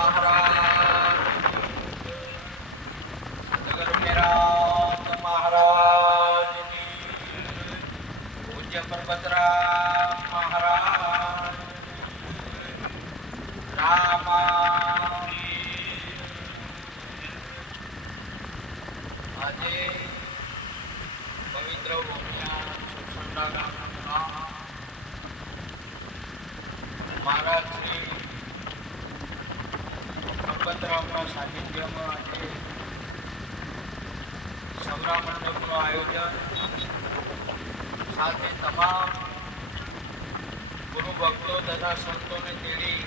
महाराज सतगुरु मेराज महाराज की पूज्य पर्वतराम महाराज रामा આજે પવિત્ર મહારાજ શ્રી પરબતરામના સાનિધ્યમાં આજે સૌરા મંડપનું આયોજન સાથે તમામ ગુરુ ભક્તો તથા સંતોને તેડી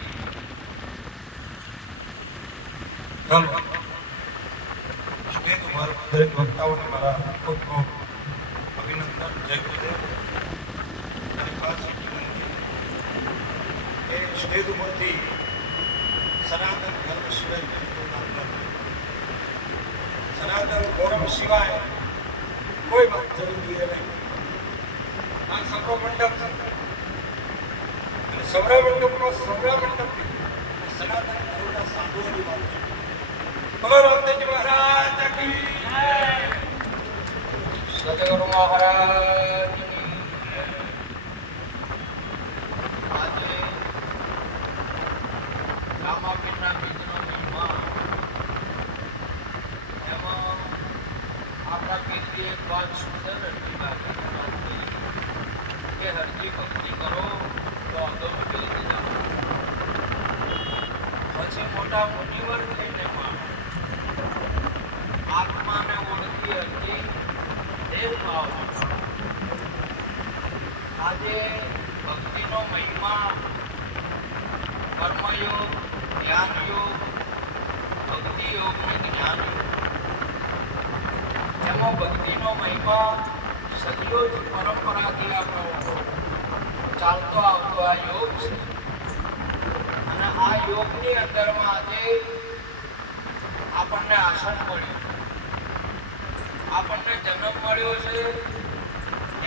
દરેક વક્તાઓને મારા ખૂબ ખૂબ અભિનંદન. જય ગુરુદેવ. અને ખાસ એ સ્ટેજ ઉપરથી સનાતન ધર્મ સિવાય સનાતન ગૌરવ સિવાય કોઈ વાત થવી જોઈએ નહીં. આ સૌરા મંડપ અને સૌરા મંડપનો સૌરા મંડપથી સનાતન ધર્મના સાધુઓની વાત રામદેવજી મહારાજ કી જય. સતગુરુ મહારાજ આજે રામાપીરના બીજનો મહિમા એમાં આપણા પીરથી એક વાત સુંદર કે હરજી ભક્તિ કરો તો આગળ ઉકેલી જાઓ. પછી મોટા મુનિવર થઈને આત્માને ઓળખી હતી દેવ ભાવ. આજે ભક્તિનો મહિમા કર્મયોગ, ધ્યાન યોગ, ભક્તિ યોગ ને જ્ઞાન યોગ. એમાં ભક્તિનો મહિમા સદીઓ જ પરંપરાથી આપણો ચાલતો આવતો આ યોગ છે. અને આ યોગની અંદરમાં આજે આપણને આસન મળ્યું, આપણને જન્મ મળ્યો છે.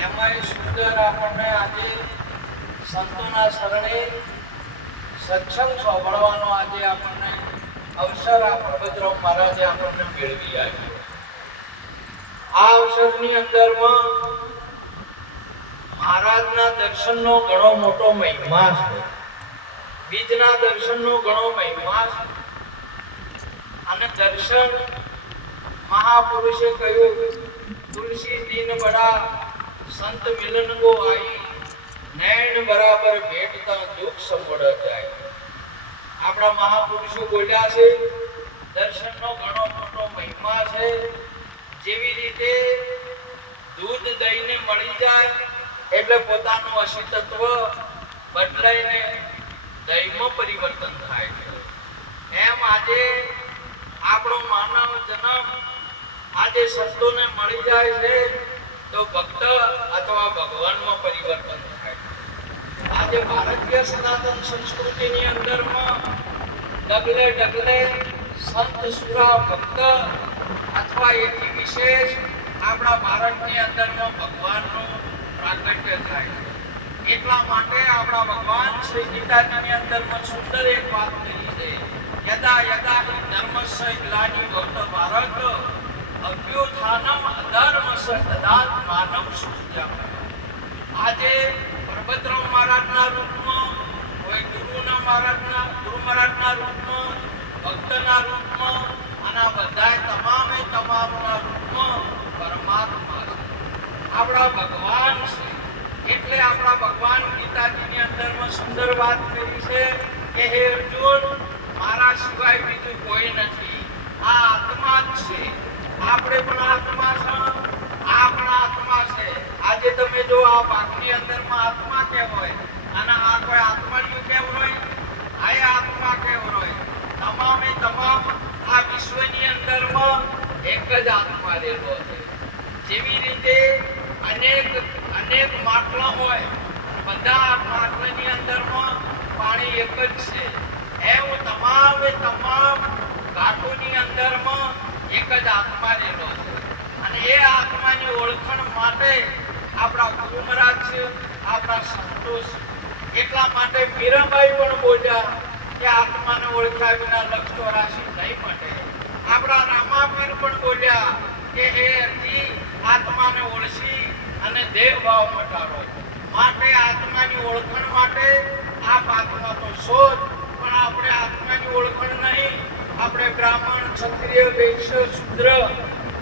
એમાંય સુંદર આપણને આજે સંતોના શરણે સત્સંગ સાંભળવાનો આજે આપણને અવસર આ પરબતરામ મહારાજે આપણને મેળવી આવ્યો. આ અવસરની અંદરમાં મહારાજના દર્શનનો ઘણો મોટો મહિમા છે. બીજના દર્શનનો ઘણો મહિમા છે. અને દર્શન મહાપુરુષે કહ્યું તુલસી દીન બડા સંત મિલન કો આઈ નૈન બરાબર ભેટતા દુઃખ સંભળ જાય. આપણા મહાપુરુષો બોલ્યા છે દર્શનનો ઘણો મોટો મહિમા છે. જેવી રીતે દૂધ દહીંને મળી જાય એટલે પોતાનું અસ્તિત્વ બદલાઈને દહીંમાં પરિવર્તન થાય છે. એમ આજે આપણો માનવ જન્મ આજે સંતોને મળી જાય છે તો ભક્ત અથવા ભગવાનમાં પરિવર્તન થાય. આજે ભારતીય સનાતન સંસ્કૃતિની અંદરમાં ડગલે ડગલે સંત સુરા ભક્ત અથવા એથી વિશેષ આપણા ભારતની અંદરમાં ભગવાનનું પ્રાગટ્ય થાય. એટલા માટે આપણા ભગવાન શ્રી ગીતાજીની અંદરમાં સુંદર એક વાત કરી છે યદા યદા હિ ધર્મસ્ય ગ્લાનિર્ભવતિ ભારત અભ્યુત્થાનમ અધર્મસ્ય તદાત્માનમ સૃજ્યમ. આજે પરબતરામ મહારાજના રૂપમાં કોઈ ગુરુ મહારાજના રૂપમાં ભક્તના રૂપમાં અને બધાય તમામે તમામના રૂપમાં પરમાત્મા છે. આપણા ભગવાન છે. એટલે આપણા ભગવાન ગીતાજીની અંદરમાં સુંદર વાત કરી છે કે હે અર્જુન મારા સિવાય બીજું કોઈ નથી. આ આત્મા જ છે. આપણે પણ આત્મા છે. આપણા આત્મા છે. આજે તમે જો આ ભાગની અંદરમાં આત્મા કેમ હોય અને આ કોઈ આત્માયું કેમ હોય, આ આત્મા કેમ હોય. તમામે તમામ આ વિશ્વની અંદરમાં એક જ આત્મા રહેલો છે. જેવી રીતે અનેક માટલા હોય, બધા માટલાની અંદરમાં પાણી એક જ છે. એમ તમામે તમામ ઘાટોની અંદરમાં એક જ આત્મા રહેલો છે. અને એ આત્માની ઓળખાણ માટે આપણા ગુરુ મહારાજ છે, આપણા સંતો છે. એટલા માટે મીરાબાઈ પણ બોલ્યા કે આત્માને ઓળખ્યા વિના લક્ષ ચોરાશી નહીં મળે. આપણા રામાપીર પણ બોલ્યા કે હે અર્થી, આત્માને ઓળખી અને દેહ ભાવ મટાડો. માટે આત્માની ઓળખણ માટે આપ આત્મા તો શોધ, પણ આપણે આત્માની ઓળખણ નહીં. આપણે બ્રાહ્મણ, ક્ષત્રિય, વૈશ્ય, શૂદ્ર,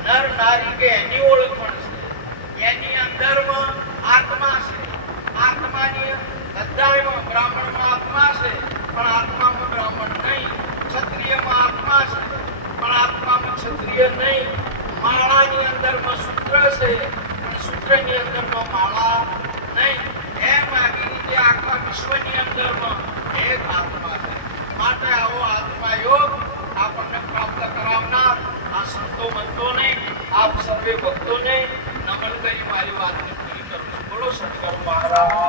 નર, નારી કે એની ઓળખણ છે. એની અંદરમાં આત્મા છે. આત્માની બધામાં બ્રાહ્મણમાં આત્મા છે, પણ આત્મામાં બ્રાહ્મણ નહીં. ક્ષત્રિયમાં આત્મા છે, પણ આત્મામાં ક્ષત્રિય નહીં. માળાની અંદરમાં સૂત્ર છે, પણ સૂત્રની અંદરમાં માળા નહીં. એમ આવી રીતે આખા વિશ્વની અંદરમાં એક આત્મા છે. માટે આવો આત્મા યોગ આપણને પ્રાપ્ત કરાવનાર આ સંતો મંતોને, આપ સર્વે ભક્તોને નમન કરી મારી વાતને પૂરી કરું છું. બોલો શંકર મહારાજ.